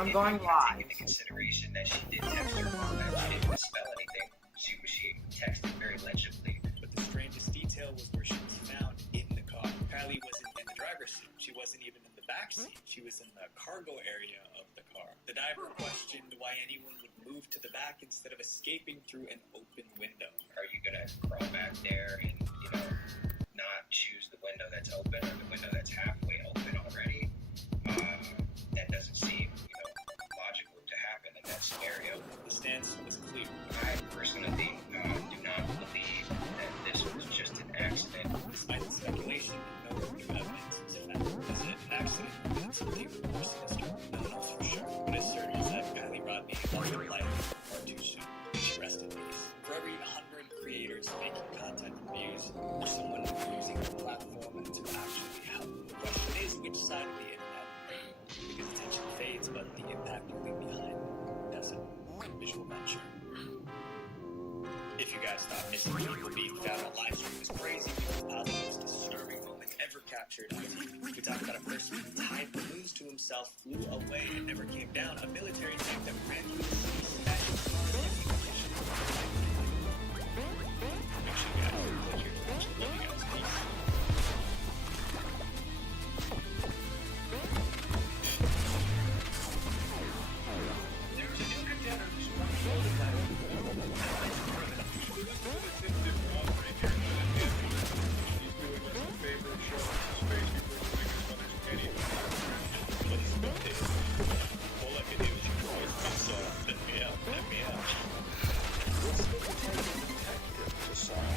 I'm going live. Take into consideration that she did text her mom and she didn't misspell anything. She texted very legibly. But the strangest detail was where she was found in the car. Kylie wasn't in the driver's seat. She wasn't even in the back seat. She was in the cargo area of the car. The diver questioned why anyone would move to the back instead of escaping through an open window. Are you gonna crawl back there and, not choose the window that's open or the window that's halfway open already? That doesn't seem, logical to happen in that scenario. The stance was clear. I personally do not believe that this was just an accident. Despite the speculation, no new evidence is found. Was it an accident? Absolutely more sinister. No one knows for sure. What is certain is that Kylie Rodney lost her life far too soon. She rested in peace. For every 100 creators making content reviews, or someone using the platform to actually help. The question is, which side of the internet? Because attention fades, but the impact you leave behind doesn't. Visual venture. If you guys thought missing people being found on live stream was crazy, it was probably the most disturbing moment ever captured on TV. We talked about a person who tied the noose to himself, flew away, and never came down. A military tank that ran through the city, smashed his car, and he make sure you guys click here to watch. Love you guys. Peace. There's a new contender who's won the golden title. What's the potential detective to solve?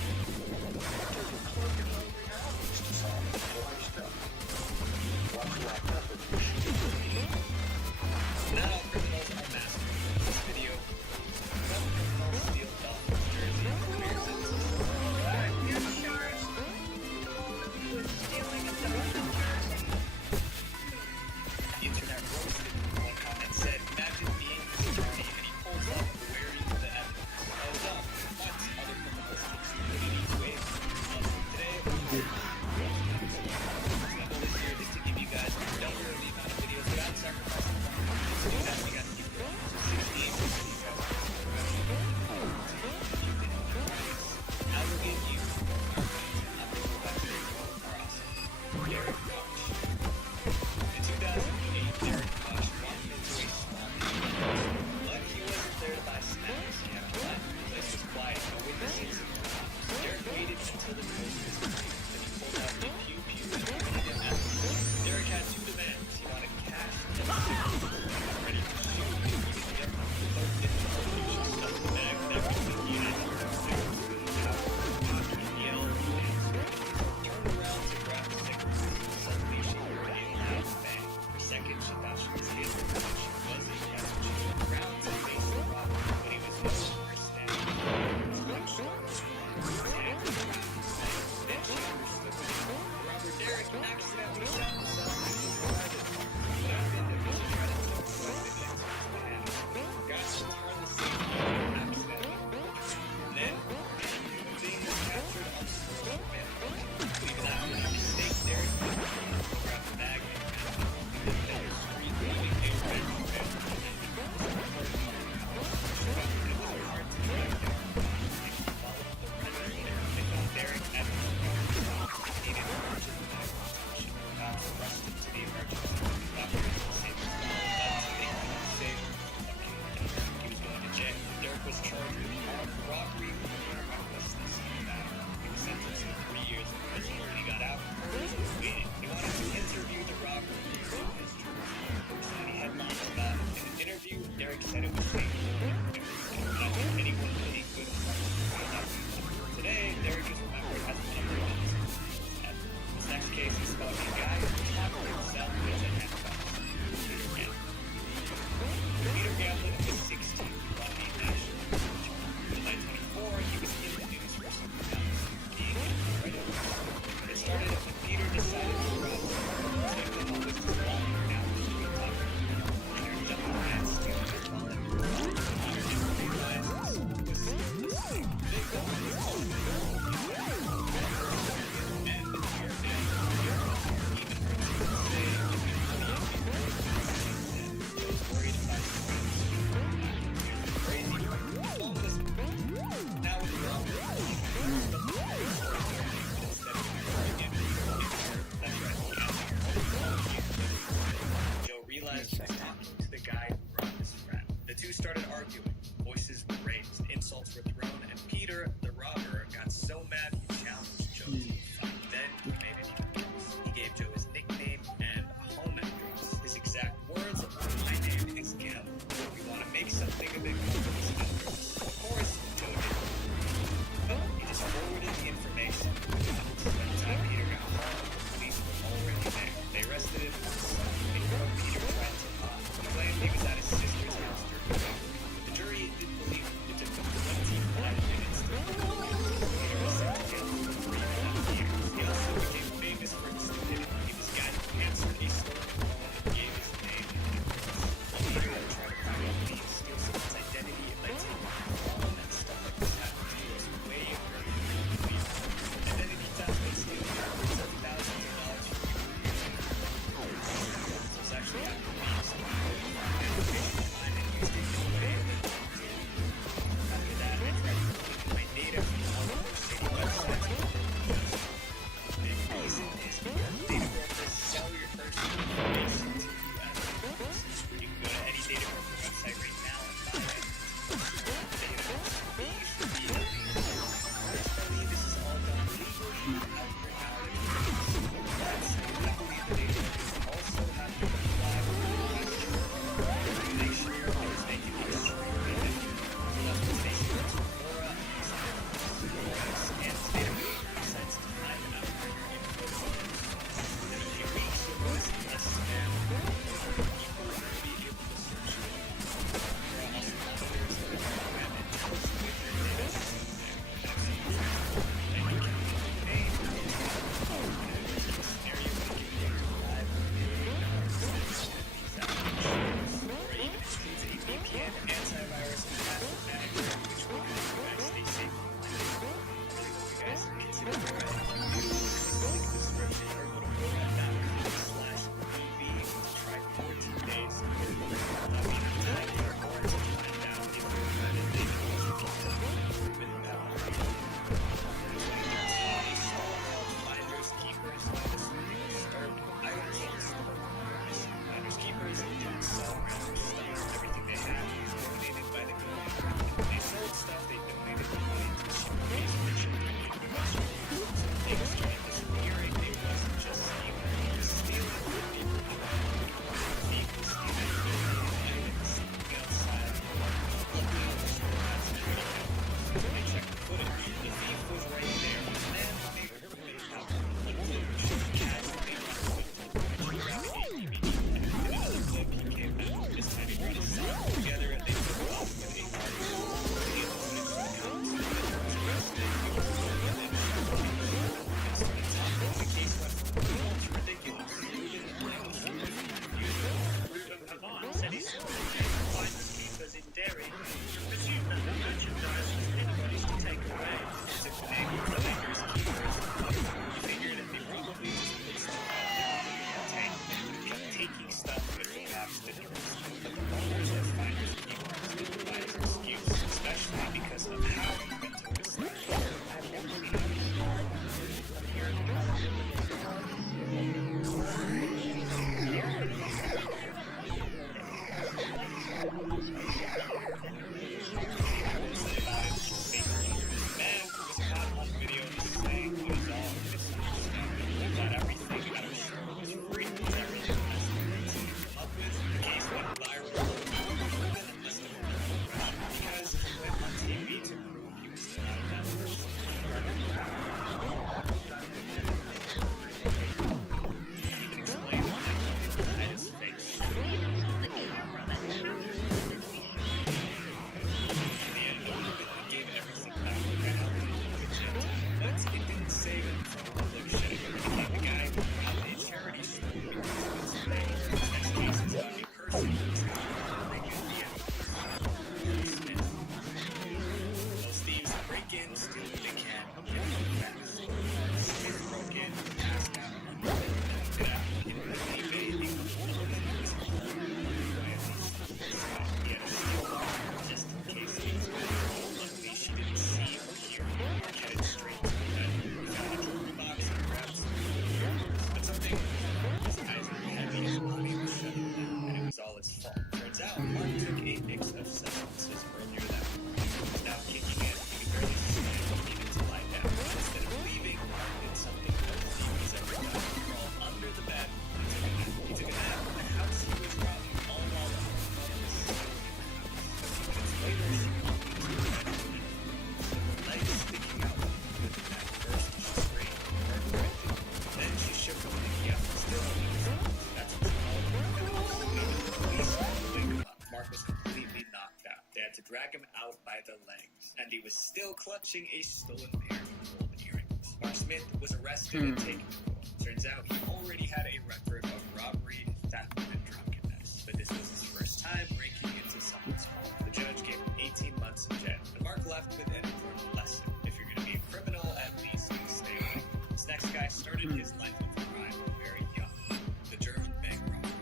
drag him out by the legs, and he was still clutching a stolen pair of gold earrings. Mark Smith was arrested and taken to court. Turns out he already had a record of robbery, theft, and drunkenness, but this was his first time breaking into someone's home. The judge gave him 18 months in jail, but Mark left with an important lesson. If you're going to be a criminal, at least you stay away. This next guy started his life with crime very young. The German bank robbery.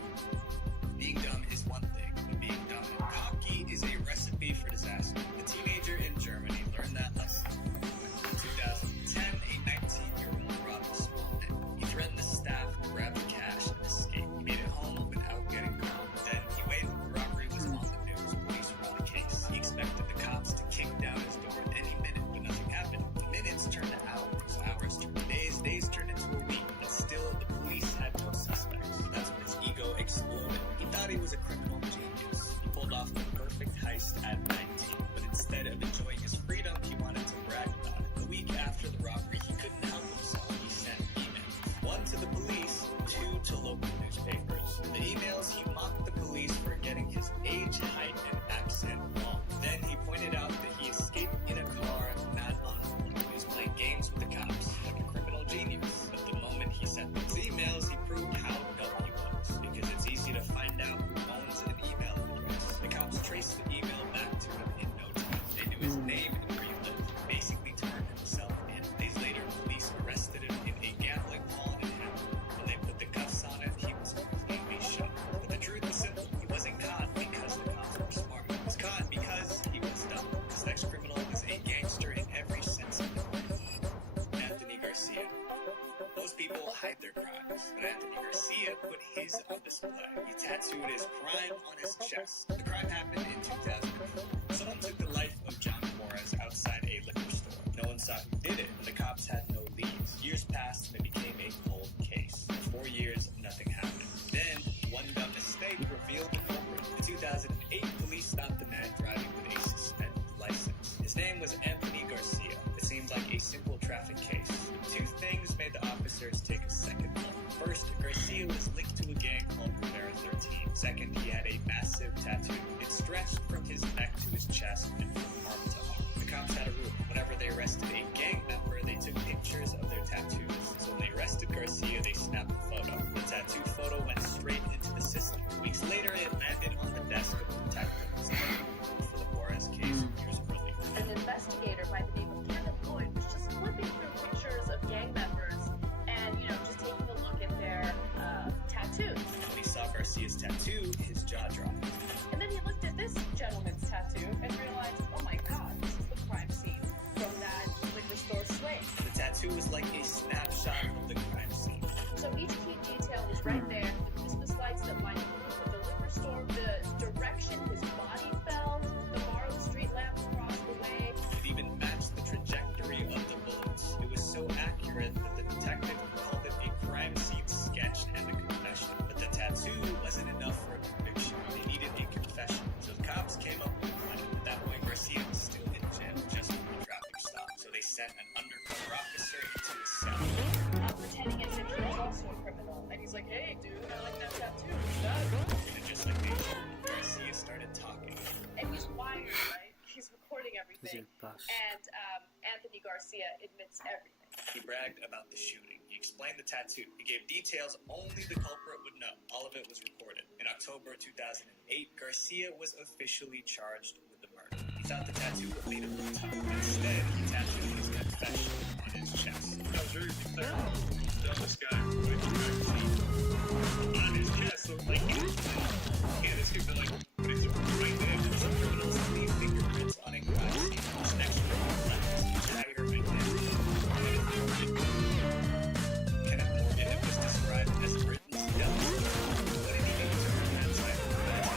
Being dumb is one thing, but being dumb and cocky is a recipe for disaster. A teenager in Germany learned that lesson. In 2010, a 19-year-old robbed a small bank. He threatened the staff, grabbed the cash, and escaped. He made it home without getting caught. Then he waited. The robbery was on the news. Police were on the case. He expected the cops to kick down his door any minute, but nothing happened. The minutes turned to hours, hours turned to days, days turned into a week, but still the police had no suspects. That's when his ego exploded. He thought he was a criminal genius. He pulled off the perfect heist at 19, but instead of enjoying his freedom, he wanted to brag about it. The week after the robbery, he couldn't help himself. He sent emails. One to the police, two to local newspapers. In the emails, he mocked the police for getting his age, height, and accent wrong. Then he pointed out that he escaped in a car, not on foot. He was playing games with the cops, like a criminal genius. But the moment he sent those emails, he proved how dumb he was, because it's easy to find out who owns an email address. The cops traced the email back to him in no time. They knew his name and where he lived, basically turned himself in. Days later, police arrested him in a gambling hall in Hamburg. When they put the cuffs on him, he was completely shocked. But the truth is simple. He wasn't caught because the cops were smart. He was caught because he was dumb. This next criminal is a gangster in every sense of the word. Anthony Garcia. Most people hide their crimes, but Anthony Garcia put his on display. He tattooed his crime on his chest. The crime happened in 2004. Someone took the life of John Flores outside a liquor store. No one saw who did it, and the cops had no leads. Years passed, and it became a cold case. For 4 years, nothing happened. Then, one dumb mistake revealed the culprit. In 2008, police stopped the man driving with a suspended license. His name was Anthony Garcia. It seemed like a simple traffic case. Two things made the officers take a second look. First, Garcia was linked to a gang called Rivera 13. Second, he had a massive tattoo. It stretched from his neck to his chest and from arm to arm. The cops had a rule. Whenever they arrested a gang member, they took pictures of their tattoos. So when they arrested Garcia, they snapped a photo. The tattoo photo went straight into the system. Weeks later, it landed on the desk of the detective for the Flores case years earlier. An investigator by the name of Kevin Lloyd was just flipping through pictures of gang members and, just taking a look at their tattoos. When he saw Garcia's tattoo, his jaw dropped. And then he looked at this gentleman's tattoo and realized, oh my god, this is the crime scene from that liquor store swing. The tattoo was like a snapshot of the crime scene. So each key detail was right there. The Christmas lights that lined the roof of the liquor store, the direction his body fell, the borrowed street lamps across the way. It even matched the trajectory of the bullets. It was so accurate that the detective called it a crime scene sketch and a confession. But the tattoo wasn't enough for a conviction. They needed a confession. So the cops came up with a plan. At that point, Garcia was still in jail just for a traffic stop. So they sent an undercover officer into his cell. Pretending as if he was also a criminal. And he's like, hey, dude, I like that tattoo. And just like they told him, Garcia started talking. And he's wired, right? He's recording everything. And Anthony Garcia admits everything. He bragged about the shooting. He explained the tattoo. He gave details only the culprit would know. All of it was recorded. In October 2008, Garcia was officially charged with the murder. He thought the tattoo would lead him to the top. Instead, he tattooed his confession on his chest. I was very clear. This guy with the magazine on his chest looked like he was playing. And this could be like, what is it right there? Some criminals leave fingerprints on a crime scene. This next criminal left dagger right there. Kenneth Morgan was described as Britain's youngest. What did he do to earn that title? At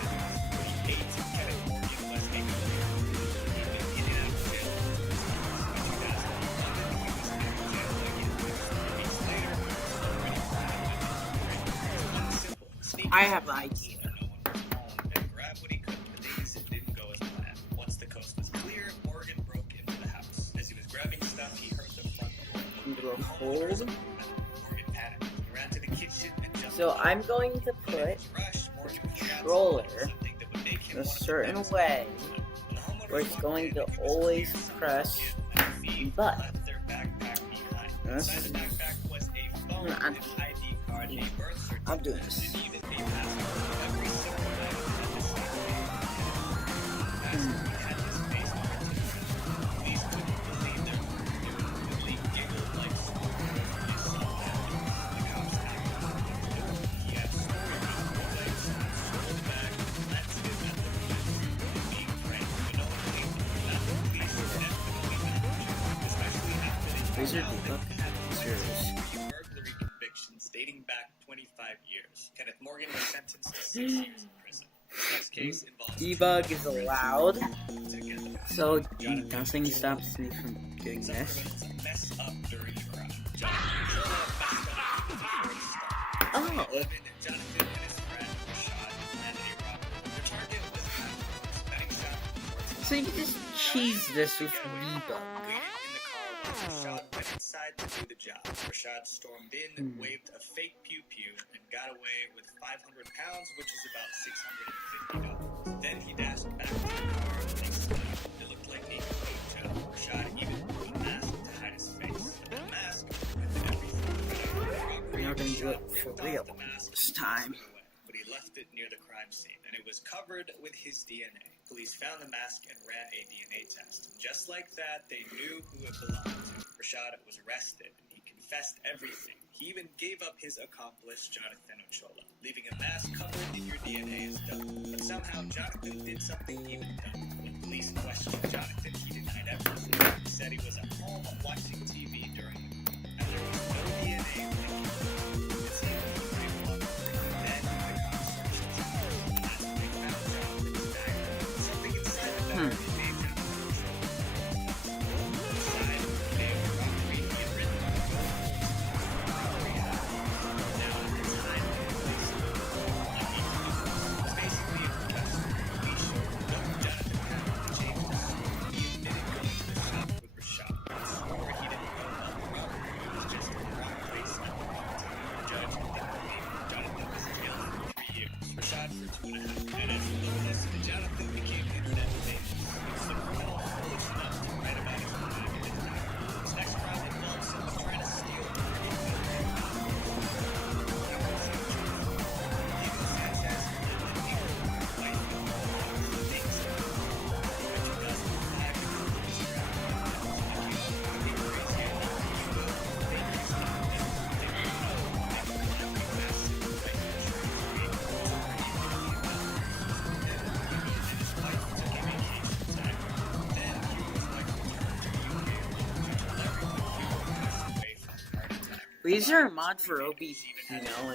48, Kenneth Morgan was a career. He'd been in and out of jail. In 2011, he was in jail again. 4 weeks later, he was already planning on his simple. Sneak I have an idea. no one was home and grabbed what he could, but things didn't go as planned. Once the coast was clear, Morgan broke into the house. As he was grabbing stuff, he heard the front door open. Hold. Morgan panicked. He ran to the kitchen and jumped. So I'm going to put Morgan controller something that would make him a one of the certain best. way When the homeowner We're going to always press the button. Left their backpack behind. Yes. Inside the backpack was a phone, an ID card, a birth certificate, I'm doing this. and even a passport. Every single item had the same name. He had his face printed. Police couldn't believe their work. They would quickly giggle like schoolgirls when they saw that. The cops acted on it. He had storage legs, sold back, lets him at the police, being framed. But no one believed him. That the police definitely not, especially after they Wizard found out book. that he had Serious. burglary convictions dating back 25 years. Kenneth Morgan was sentenced to 6 years in prison. This next case involves Debug is allowed, together. so nothing stops me from doing Some this. criminals mess up during the crime. Jonathan messed up before it started. Oh. 2011, Jonathan and his friend Rashad planned a robbery. The target was Matt, betting shop. So you can just cheese this with debug. Waited in the car while Rashad went inside to do the job. Rashad stormed in, waved a fake pew-pew, and got away with 500 pounds, which is about $650. Then he dashed back to the car and explained. It looked like a complete job. Rashad even put a mask to hide his face. The mask with everything. We're not gonna do it for real The mask this time. but he left it near the crime scene, and it was covered with his DNA. Police found the mask and ran a DNA test. Just like that, they knew who it belonged to. Rashad was arrested, and he confessed everything. He even gave up his accomplice, Jonathan Ochoa. Leaving a mask covered in your DNA is dumb. But somehow, Jonathan did something even dumber. When police questioned Jonathan, he denied everything. He said he was at home watching TV during it, and there was no DNA linking him. It seemed he might walk free. Then the cops searched his house, and that's when they found Jonathan's bag. Something inside the bag made Jonathan Ochoa. Inside, they were robbery. He had written on the door. Now, at the time, the police was basically a professor. He showed Jonathan had to change his story. He admitted going to the shop with Rashad. He swore he didn't know about the robbery. It was just in the wrong place at the wrong time. The judge didn't believe him. Jonathan was jailed for 3 years. Rashad for 2.5. And as a little this, Jonathan became internet famous. He was the criminal foolish enough to write about his crime in his diary. His next crime involved someone trying to steal Is there a mod for OB? You know,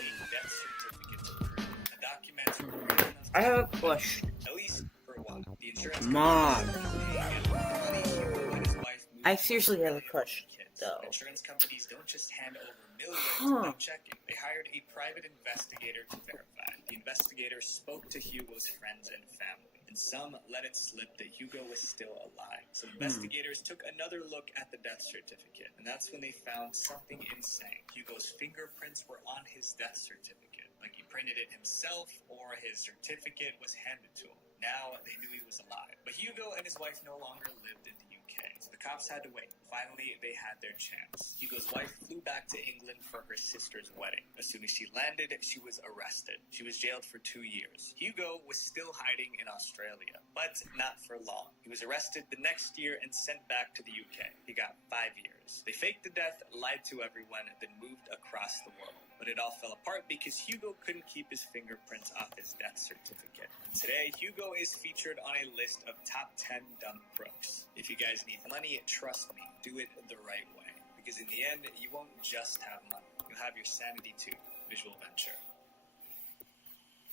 I have a question. At least for a while. The insurance Mod. and his wife moved I seriously have a question, kids. though. Insurance companies don't just hand over millions Huh. without checking. They hired a private investigator to verify. The investigator spoke to Hugo's friends and family, and some let it slip that Hugo was still alive. So investigators took another look at the death certificate, and that's when they found something insane. Hugo's fingerprints were on his death certificate, like he printed it himself or his certificate was handed to him. Now they knew he was alive. But Hugo and his wife no longer lived in the UK, so the cops had to wait. Finally, they had their chance. Hugo's wife flew back to England for her sister's wedding. As soon as she landed, she was arrested. She was jailed for 2 years. Hugo was still hiding in Australia, but not for long. He was arrested the next year and sent back to the UK. He got 5 years. They faked the death, lied to everyone, then moved across the world. But it all fell apart because Hugo couldn't keep his fingerprints off his death certificate. And today, Hugo is featured on a list of top 10 dumb crooks. If you guys need money, trust me, do it the right way. Because in the end, you won't just have money. You'll have your sanity too. Visual Venture.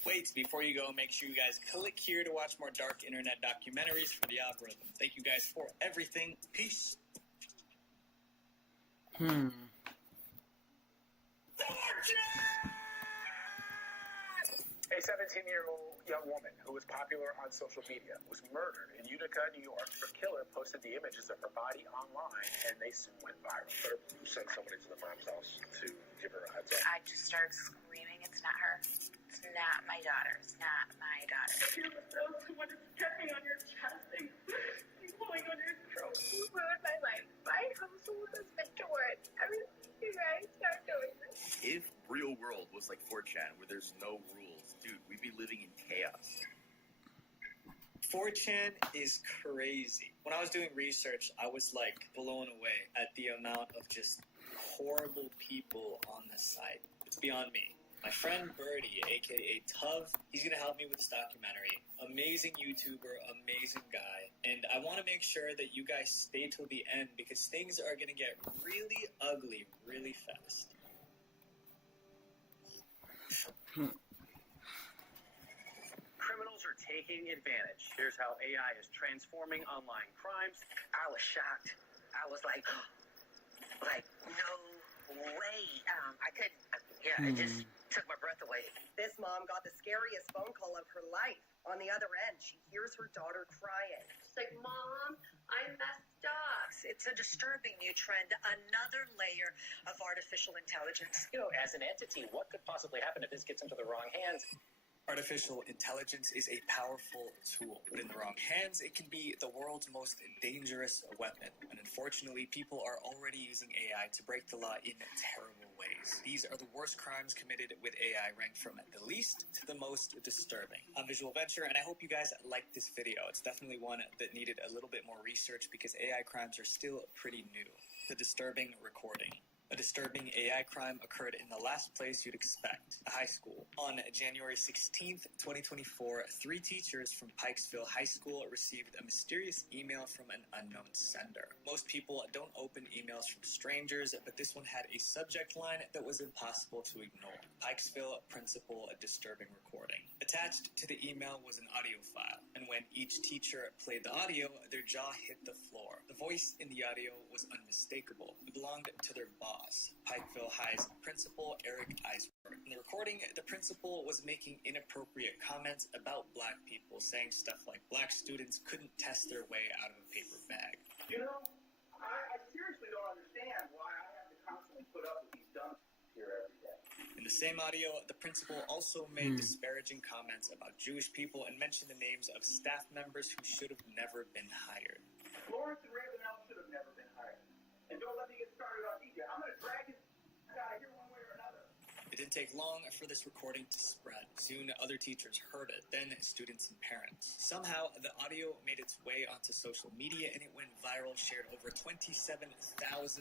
Wait, before you go, make sure you guys click here to watch more dark internet documentaries for the algorithm. Thank you guys for everything. Peace. A 17-year-old young woman who was popular on social media was murdered in Utica, New York. Her killer posted the images of her body online, and they soon went viral. Or sent somebody to the mom's house to give her a heads up. I just started screaming, it's not her. It's Not my daughters. Not my daughters. You're someone is stepping on your chest and pulling on your throat. You ruined my life. My household has been torn. Everything you guys are doing this. If real world was like 4chan, where there's no rules, dude, we'd be living in chaos. 4chan is crazy. When I was doing research, I was like blown away at the amount of just horrible people on the site. It's beyond me. My friend Birdie, aka Tuv, he's gonna help me with this documentary. Amazing YouTuber, amazing guy. And I wanna make sure that you guys stay till the end because things are gonna get really ugly really fast. Criminals are taking advantage. Here's how AI is transforming online crimes. I was shocked. I was like, no way. I couldn't. Yeah, it just took my breath away. This mom got the scariest phone call of her life. On the other end, she hears her daughter crying. She's like, Mom, I messed up. It's a disturbing new trend, another layer of artificial intelligence. You know, as an entity, what could possibly happen if this gets into the wrong hands? Artificial intelligence is a powerful tool, but in the wrong hands, it can be the world's most dangerous weapon. And unfortunately, people are already using AI to break the law in terrible ways. These are the worst crimes committed with AI, ranked from the least to the most disturbing. I'm Visual Venture, and I hope you guys liked this video. It's definitely one that needed a little bit more research because AI crimes are still pretty new. The disturbing recording. A disturbing AI crime occurred in the last place you'd expect, a high school. On January 16th, 2024, 3 teachers from Pikesville High School received a mysterious email from an unknown sender. Most people don't open emails from strangers, but this one had a subject line that was impossible to ignore. Pikesville principal, a disturbing recording. Attached to the email was an audio file, and when each teacher played the audio, their jaw hit the floor. The voice in the audio was unmistakable. It belonged to their boss, Pikeville High's principal, Eric Eisberg. In the recording, the principal was making inappropriate comments about black people, saying stuff like black students couldn't test their way out of a paper bag. You know, I seriously don't understand why I have to constantly put up with these dumps here every day. In the same audio, the principal also made disparaging comments about Jewish people and mentioned the names of staff members who should have never been hired. Lawrence and Ravenel should have never been hired. And don't let me get started on DJ. I'm going to drag his out of here one way or another. It didn't take long for this recording to spread. Soon, other teachers heard it, then students and parents. Somehow, the audio made its way onto social media and it went viral, shared over 27,000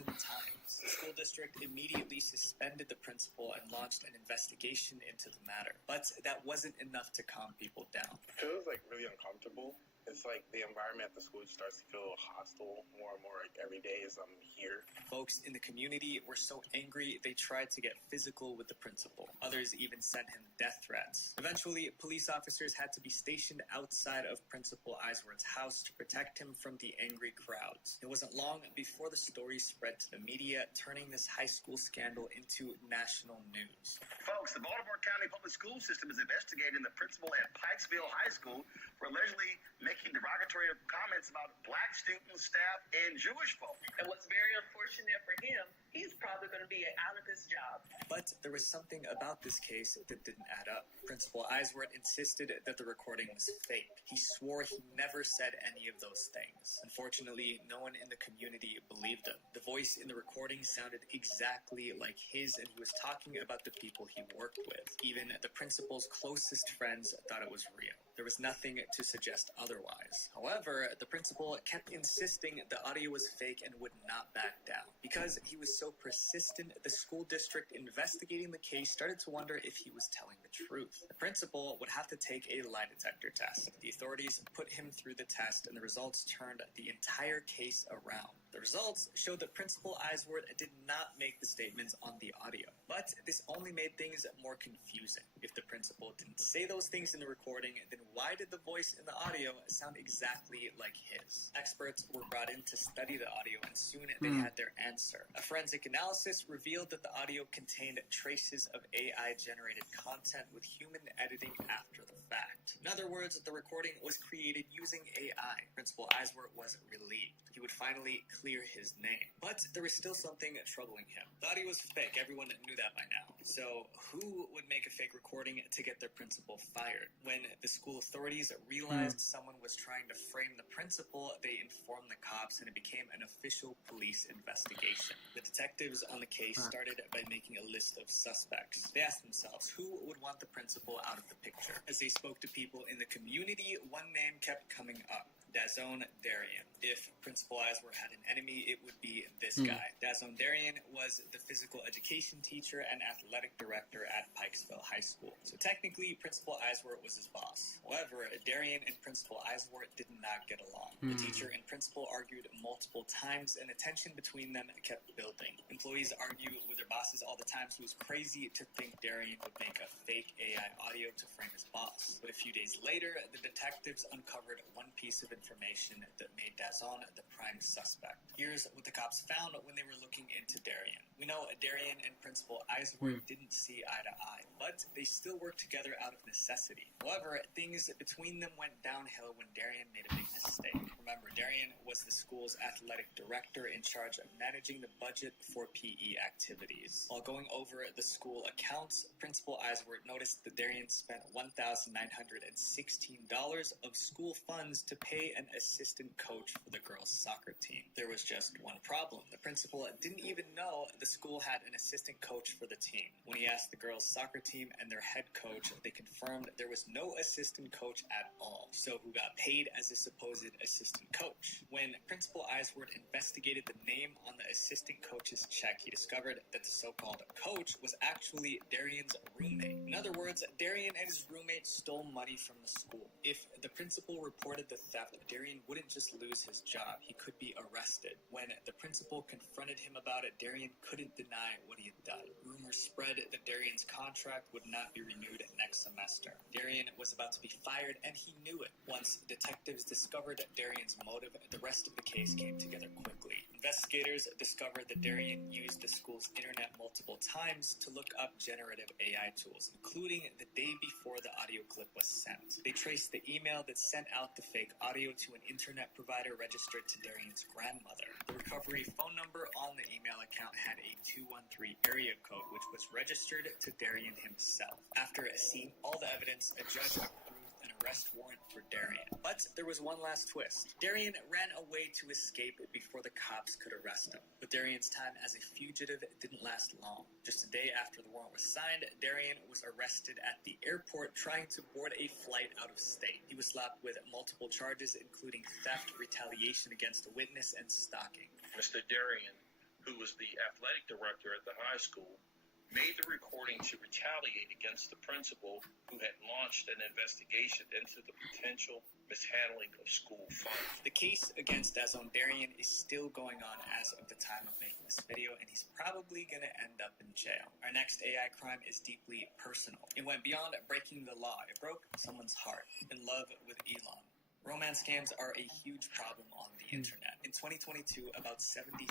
times. The school district immediately suspended the principal and launched an investigation into the matter. But that wasn't enough to calm people down. It feels like really uncomfortable. It's like the environment at the school starts to feel hostile more and more like every day as I'm here. Folks in the community were so angry they tried to get physical with the principal. Others even sent him death threats. Eventually, police officers had to be stationed outside of Principal Eisworth's house to protect him from the angry crowds. It wasn't long before the story spread to the media, turning this high school scandal into national news. Folks, the Baltimore County Public School System is investigating the principal at Pikesville High School for allegedly making derogatory comments about black students, staff, and Jewish folk. And what's very unfortunate for him, he's probably going to be out of his job. But there was something about this case that didn't add up. Principal Eisworth insisted that the recording was fake. He swore he never said any of those things. Unfortunately, no one in the community believed him. The voice in the recording sounded exactly like his, and he was talking about the people he worked with. Even the principal's closest friends thought it was real. There was nothing to suggest otherwise. However, the principal kept insisting the audio was fake and would not back down. Because he was so persistent, the school district investigating the case started to wonder if he was telling the truth. The principal would have to take a lie detector test. The authorities put him through the test, and the results turned the entire case around. The results showed that Principal Eisworth did not make the statements on the audio. But this only made things more confusing. If the principal didn't say those things in the recording, then why did the voice in the audio sound exactly like his? Experts were brought in to study the audio, and soon they had their answer. A forensic analysis revealed that the audio contained traces of AI-generated content with human editing after the fact. In other words, the recording was created using AI. Principal Eisworth was relieved. He would finally clear clear his name. But there was still something troubling him. The audio was fake. Everyone knew that by now. So who would make a fake recording to get their principal fired? When the school authorities realized someone was trying to frame the principal, they informed the cops and it became an official police investigation. The detectives on the case started by making a list of suspects. They asked themselves who would want the principal out of the picture. As they spoke to people in the community, one name kept coming up. Dazone Darien. If Principal Eiswort had an enemy, it would be this guy. Dazone Darien was the physical education teacher and athletic director at Pikesville High School. So technically, Principal Eiswort was his boss. However, Darien and Principal Eiswort did not get along. The teacher and principal argued multiple times, and the tension between them kept building. Employees argue with their bosses all the time, so it was crazy to think Darien would make a fake AI audio to frame his boss. But a few days later, the detectives uncovered one piece of information that made Dazone the prime suspect. Here's what the cops found when they were looking into Darien. We know Darien and Principal Eiswort didn't see eye to eye, but they still worked together out of necessity. However, things between them went downhill when Darien made a big mistake. Remember, Darien was the school's athletic director in charge of managing the budget for PE activities. While going over the school accounts, Principal Eiswort noticed that Darien spent $1,916 of school funds to pay an assistant coach for the girls' soccer team. There was just one problem. The principal didn't even know the school had an assistant coach for the team. When he asked the girls' soccer team and their head coach, they confirmed there was no assistant coach at all. So who got paid as a supposed assistant coach? When Principal Eiswort investigated the name on the assistant coach's check, he discovered that the so-called coach was actually Darien's roommate. In other words, Darien and his roommate stole money from the school. If the principal reported the theft, Darien wouldn't just lose his job, he could be arrested. When the principal confronted him about it, Darien couldn't deny what he had done. Rumors spread that Darien's contract would not be renewed next semester. Darien was about to be fired, and he knew it. Once detectives discovered Darien's motive, the rest of the case came together quickly. Investigators discovered that Darien used the school's internet multiple times to look up generative AI tools, including the day before the audio clip was sent. They traced the email that sent out the fake audio to an internet provider registered to Darien's grandmother. The recovery phone number on the email account had a 213 area code, which was registered to Darien himself. After seeing all the evidence, a judge approved an arrest warrant for Darien. But there was one last twist. Darien ran away to escape before the cops could arrest him. But Darien's time as a fugitive didn't last long. Just a day after the warrant was signed, Darien was arrested at the airport trying to board a flight out of state. He was slapped with multiple charges, including theft, retaliation against a witness, and stalking. Mr. Darien, who was the athletic director at the high school, made the recording to retaliate against the principal who had launched an investigation into the potential mishandling of school funds. The case against Dazone Darien is still going on as of the time of making this video, and he's probably going to end up in jail. Our next AI crime is deeply personal. It went beyond breaking the law. It broke someone's heart. In love with Elon. Romance scams are a huge problem on the internet. In 2022, about 70,000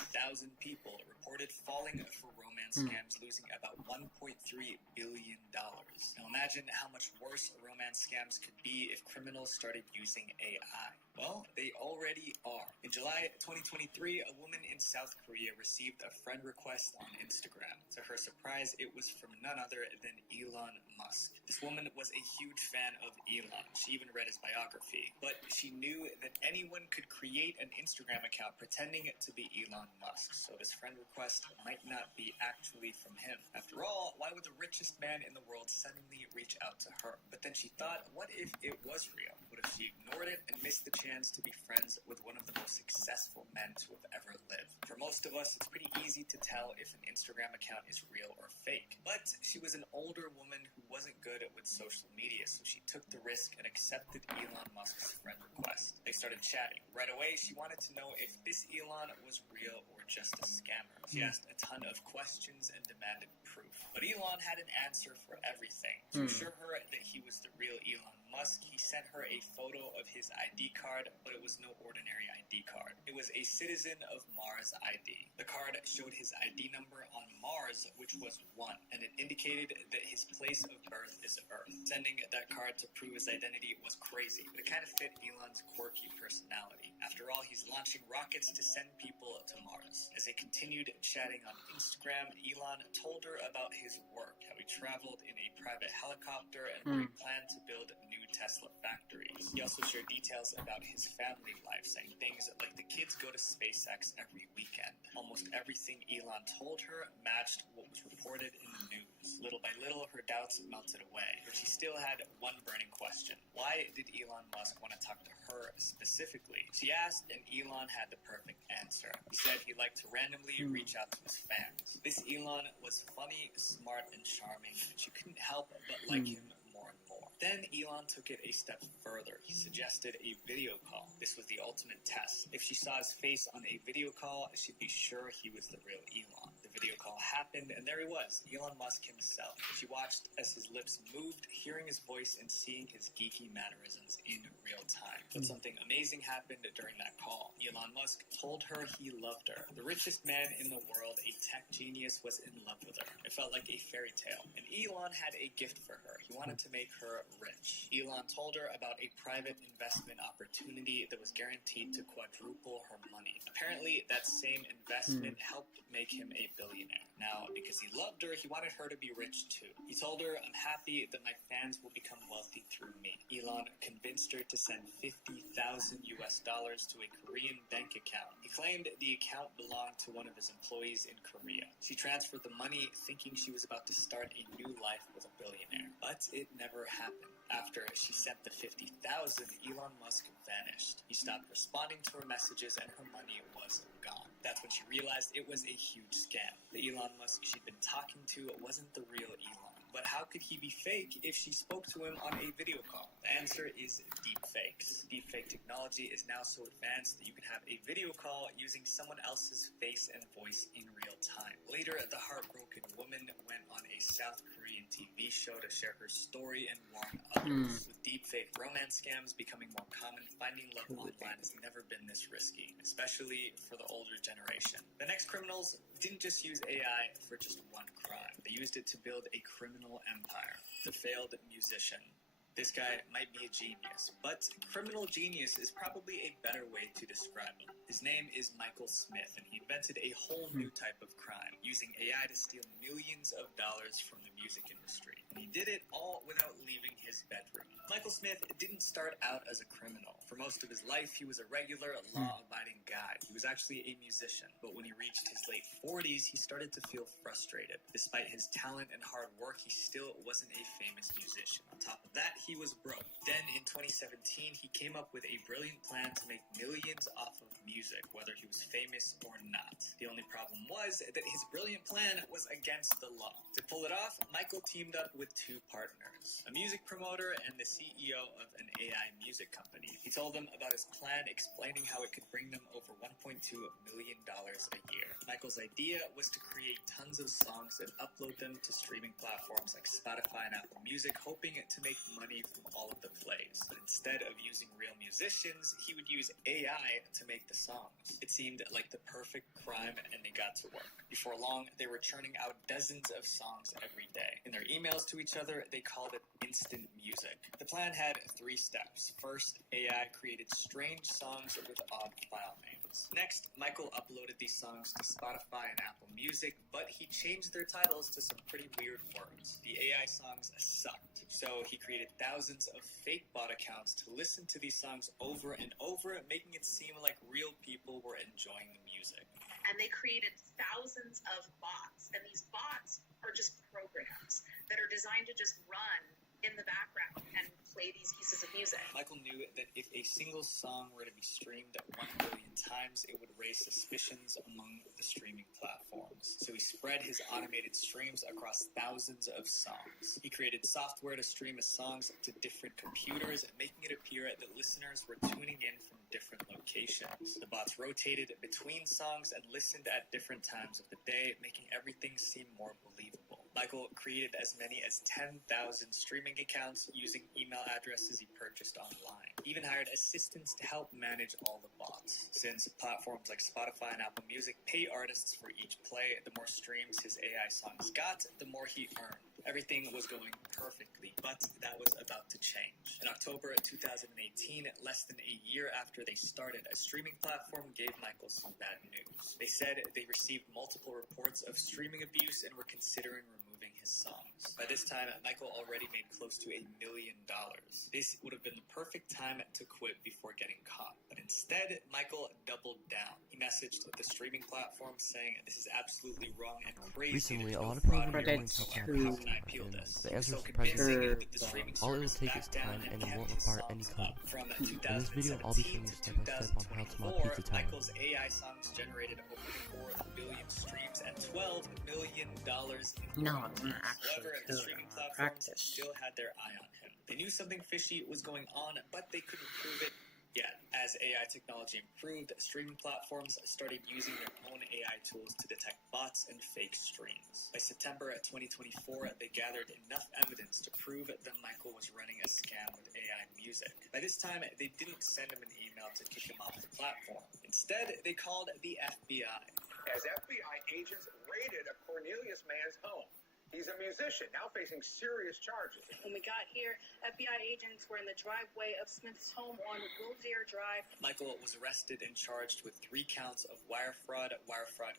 people reported falling for romance scams, losing about $1.3 billion. Now imagine how much worse romance scams could be if criminals started using AI. Well, they already are. In July 2023, a woman in South Korea received a friend request on Instagram. To her surprise, it was from none other than Elon Musk. This woman was a huge fan of Elon. She even read his biography. But she knew that anyone could create an Instagram account pretending to be Elon Musk. So this friend request might not be actually from him. After all, why would the richest man in the world suddenly reach out to her? But then she thought, what if it was real? What if she ignored it and missed the chance to be friends with one of the most successful men to have ever lived? For most of us, it's pretty easy to tell if an Instagram account is real or fake. But she was an older woman who wasn't good with social media, so she took the risk and accepted Elon Musk's friend request. They started chatting. Right away, she wanted to know if this Elon was real or just a scammer. She asked a ton of questions and demanded proof. But Elon had an answer for everything. To assure her that he was the real Elon Musk, he sent her a photo of his ID card, but it was no ordinary ID card. It was a Citizen of Mars ID. The card showed his ID number on Mars, which was 1, and it indicated that his place of birth this Earth. Sending that card to prove his identity was crazy, but it kind of fit Elon's quirky personality. After all, he's launching rockets to send people to Mars. As they continued chatting on Instagram, Elon told her about his work, how he traveled in a private helicopter and where he planned to build new Tesla factories. He also shared details about his family life, saying things like the kids go to SpaceX every weekend. Almost everything Elon told her matched what was reported in the news. Little by little, her doubts melted away, but she still had one burning question. Why did Elon Musk want to talk to her specifically? She asked, and Elon had the perfect answer. He said he liked to randomly reach out to his fans. This Elon was funny, smart, and charming, and she couldn't help but like him more and more. Then Elon took it a step further. He suggested a video call. This was the ultimate test. If she saw his face on a video call, she'd be sure he was the real Elon. The video call happened, and there he was, Elon Musk himself. She watched as his lips moved, hearing his voice and seeing his geeky mannerisms in real time. But something amazing happened during that call. Elon Musk told her he loved her. The richest man in the world, a tech genius, was in love with her. It felt like a fairy tale. And Elon had a gift for her. He wanted to make her rich. Elon told her about a private investment opportunity that was guaranteed to quadruple her money. Apparently, that same investment helped make him a billionaire. Now, because he loved her, he wanted her to be rich too. He told her, "I'm happy that my fans will become wealthy through me." Elon convinced her to send $50,000 to a Korean bank account. He claimed the account belonged to one of his employees in Korea. She transferred the money thinking she was about to start a new life with a billionaire. But it never happened. After she sent the $50,000, Elon Musk vanished. He stopped responding to her messages and her money was gone. That's when she realized it was a huge scam. The Elon Musk she'd been talking to wasn't the real Elon. But how could he be fake if she spoke to him on a video call? The answer is deepfakes. Deepfake technology is now so advanced that you can have a video call using someone else's face and voice in real time. Later, the heartbroken woman went on a South Korean TV show to share her story and warn others. With deepfake romance scams becoming more common, finding love online has never been this risky, especially for the older generation. The next criminals didn't just use AI for just one crime. They used it to build a criminal empire. The failed musician. This guy might be a genius, but criminal genius is probably a better way to describe him. His name is Michael Smith, and he invented a whole new type of crime, using AI to steal millions of dollars from the music industry. And he did it all without leaving his bedroom. Michael Smith didn't start out as a criminal. For most of his life, he was a regular, law-abiding guy. He was actually a musician, but when he reached his late 40s, he started to feel frustrated. Despite his talent and hard work, he still wasn't a famous musician. On top of that, he was broke. Then, in 2017, he came up with a brilliant plan to make millions off of music, whether he was famous or not. The only problem was that his brilliant plan was against the law. To pull it off, Michael teamed up with two partners, a music promoter and the CEO of an AI music company. He told them about his plan, explaining how it could bring them over $1.2 million a year. Michael's idea was to create tons of songs and upload them to streaming platforms like Spotify and Apple Music, hoping to make money from all of the plays. But instead of using real musicians, he would use AI to make the songs. It seemed like the perfect crime, and they got to work. Before long, they were churning out dozens of songs every day. In their emails to each other, they called it instant music. The plan had 3 steps. First, AI created strange songs with odd file names. Next, Michael uploaded these songs to Spotify and Apple Music, but he changed their titles to some pretty weird words. The AI songs sucked, so he created thousands of fake bot accounts to listen to these songs over and over, making it seem like real people were enjoying the music. And they created thousands of bots, and these bots are just programs that are designed to just run in the background and play these pieces of music. Michael knew that if a single song were to be streamed 1 billion times, it would raise suspicions among the streaming platforms. So he spread his automated streams across thousands of songs. He created software to stream his songs to different computers, making it appear that listeners were tuning in from different locations. The bots rotated between songs and listened at different times of the day, making everything seem more believable. Michael created as many as 10,000 streaming accounts using email addresses he purchased online. He even hired assistants to help manage all the bots. Since platforms like Spotify and Apple Music pay artists for each play, the more streams his AI songs got, the more he earned. Everything was going perfectly, but that was about to change. In October 2018, less than a year after they started, a streaming platform gave Michael some bad news. They said they received multiple reports of streaming abuse and were considering removing his songs. By this time, Michael already made close to $1 million. This would have been the perfect time to quit before getting caught. But instead, Michael doubled down. He messaged the streaming platform saying, "This is absolutely wrong and crazy. Recently, There's a no lot of people fraud were here wondering whatsoever. how How can I appeal and this?" the He was answer so is convincing surprisingly that the streaming all it will service take is backed down time, and it kept won't his require any songs code. up. From In this video, I'll be showing you 2017 to step by step on how to mod 2024, Pizza Tower. Michael's AI songs generated over 4 billion streams and $12 million in No, royalties. I'm not actually However, the good. streaming I'm platforms practice. still had their eye on him. They knew something fishy was going on, but they couldn't prove it yet. As AI technology improved, streaming platforms started using their own AI tools to detect bots and fake streams. By September 2024, they gathered enough evidence to prove that Michael was running a scam with AI music. By this time, they didn't send him an email to kick him off the platform. Instead, they called the FBI. As FBI agents raided a Cornelius man's home. He's a musician, now facing serious charges. When we got here, FBI agents were in the driveway of Smith's home on Rosier Drive. Michael was arrested and charged with 3 counts of wire fraud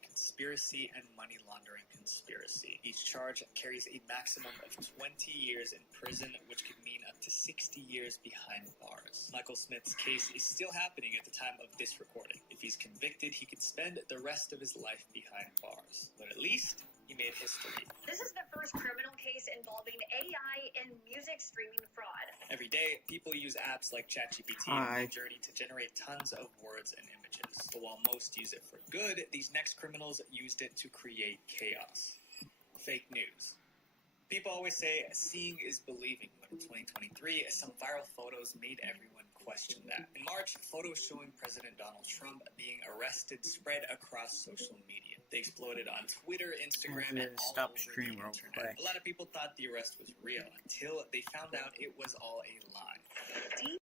conspiracy, and money laundering conspiracy. Each charge carries a maximum of 20 years in prison, which could mean up to 60 years behind bars. Michael Smith's case is still happening at the time of this recording. If he's convicted, he could spend the rest of his life behind bars. But at least he made history. This is the first criminal case involving AI and music streaming fraud. Every day, people use apps like ChatGPT and Midjourney to generate tons of words and images. But while most use it for good, these next criminals used it to create chaos. Fake news. People always say seeing is believing, but in 2023, some viral photos made everyone question that. In March, photos showing President Donald Trump being arrested spread across social media. They exploded on Twitter, Instagram, and all over the internet. A lot of people thought the arrest was real until they found out it was all a lie.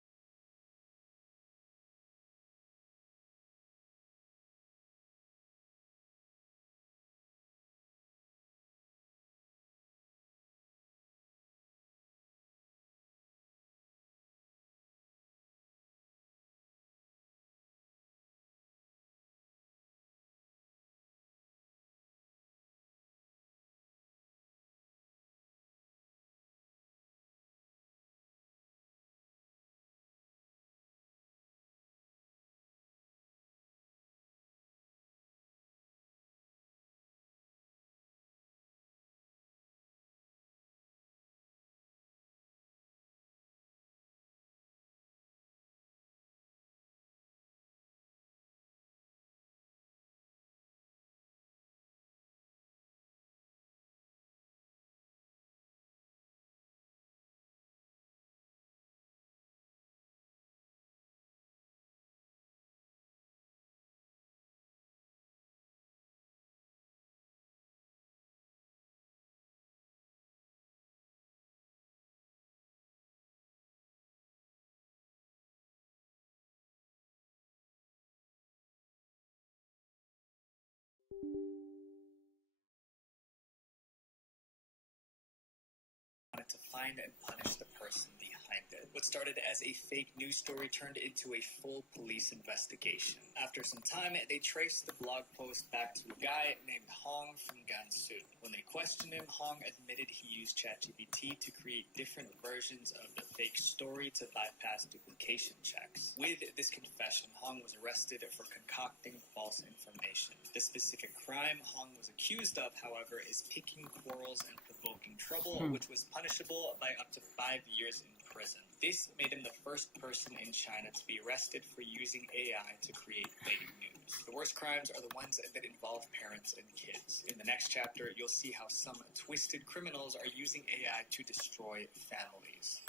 To find and punish the person behind it. What started as a fake news story turned into a full police investigation. After some time, they traced the blog post back to a guy named Hong from Gansu. When they questioned him, Hong admitted he used ChatGPT to create different versions of the fake story to bypass duplication checks. With this confession, Hong was arrested for concocting false information. The specific crime Hong was accused of, however, is picking quarrels and provoking trouble, which was punishable by up to 5 years in prison. This made him the first person in China to be arrested for using AI to create fake news. The worst crimes are the ones that involve parents and kids. In the next chapter, you'll see how some twisted criminals are using AI to destroy families.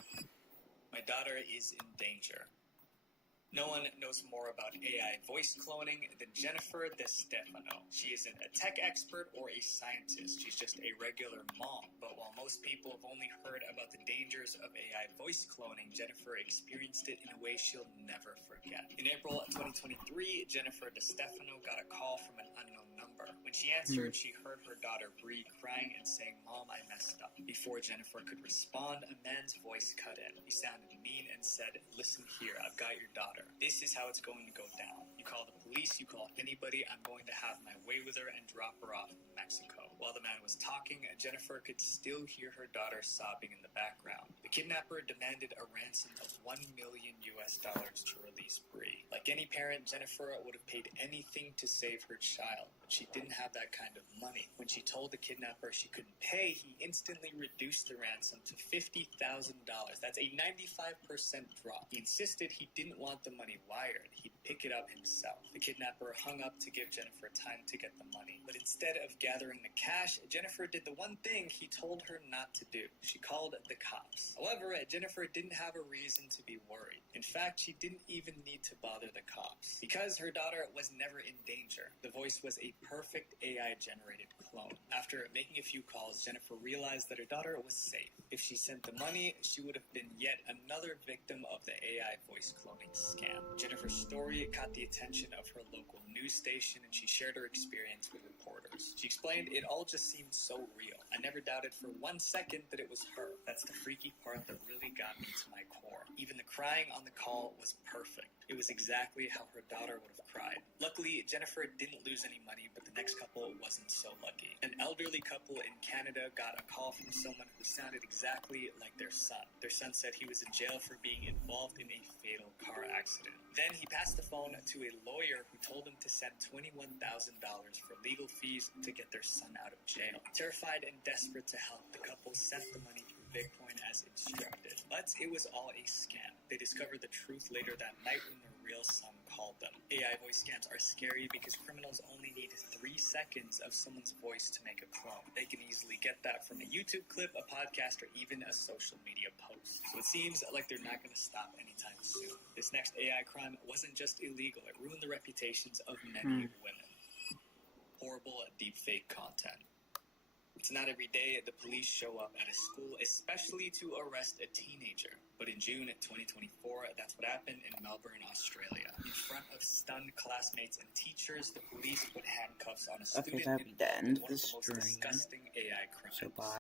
My daughter is in danger. No one knows more about AI voice cloning than Jennifer De Stefano. She isn't a tech expert or a scientist. She's just a regular mom. But while most people have only heard about the dangers of AI voice cloning, Jennifer experienced it in a way she'll never forget. In April 2023, Jennifer De Stefano got a call from an unknown number. When she answered, she heard her daughter Bree crying and saying, "Mom, I messed up." Before Jennifer could respond, a man's voice cut in. He sounded mean and said, "Listen here, I've got your daughter. This is how it's going to go down. You call the police, you call anybody, I'm going to have my way with her and drop her off in Mexico." While the man was talking, Jennifer could still hear her daughter sobbing in the background. The kidnapper demanded a ransom of $1 million to release Bree. Like any parent, Jennifer would have paid anything to save her child, but she didn't have that kind of money. When she told the kidnapper she couldn't pay, he instantly reduced the ransom to $50,000. That's a 95% drop. He insisted he didn't want the money wired. He'd pick it up himself. The kidnapper hung up to give Jennifer time to get the money. But instead of gathering the cash, Jennifer did the one thing he told her not to do. She called the cops. However, Jennifer didn't have a reason to be worried. In fact, she didn't even need to bother the cops. Because her daughter was never in danger. The voice was a perfect AI-generated clone. After making a few calls, Jennifer realized that her daughter was safe. If she sent the money, she would have been yet another victim of the AI voice cloning scam. Jennifer's story caught the attention of her local news station, and she shared her experience with reporters. She explained, "It all just seemed so real. I never doubted for 1 second that it was her. That's the freaky part that really got me to my core. Even the crying on the call was perfect. It was exactly how her daughter would have cried." Luckily, Jennifer didn't lose any money, but the next couple wasn't so lucky. An elderly couple in Canada got a call from someone who sounded exactly like their son. Their son said he was in jail for being involved in a fatal car accident. Then he passed the phone to a lawyer who told him to send $21,000 for legal fees to get their son out of jail. Terrified and desperate to help, the couple sent the money through Bitcoin as instructed. But it was all a scam. They discovered the truth later that night when their real son called them. AI voice scams are scary because criminals only need 3 seconds of someone's voice to make a clone. They can easily get that from a YouTube clip, a podcast, or even a social media post. So it seems like they're not going to stop anytime soon. This next AI crime wasn't just illegal, it ruined the reputations of many women. Horrible deepfake content. It's not every day the police show up at a school, especially to arrest a teenager. But in June 2024, that's what happened in Melbourne, Australia. In front of stunned classmates and teachers, the police put handcuffs on a student Okay, that'd be the end of one the of the most stream. disgusting AI crimes. So bye.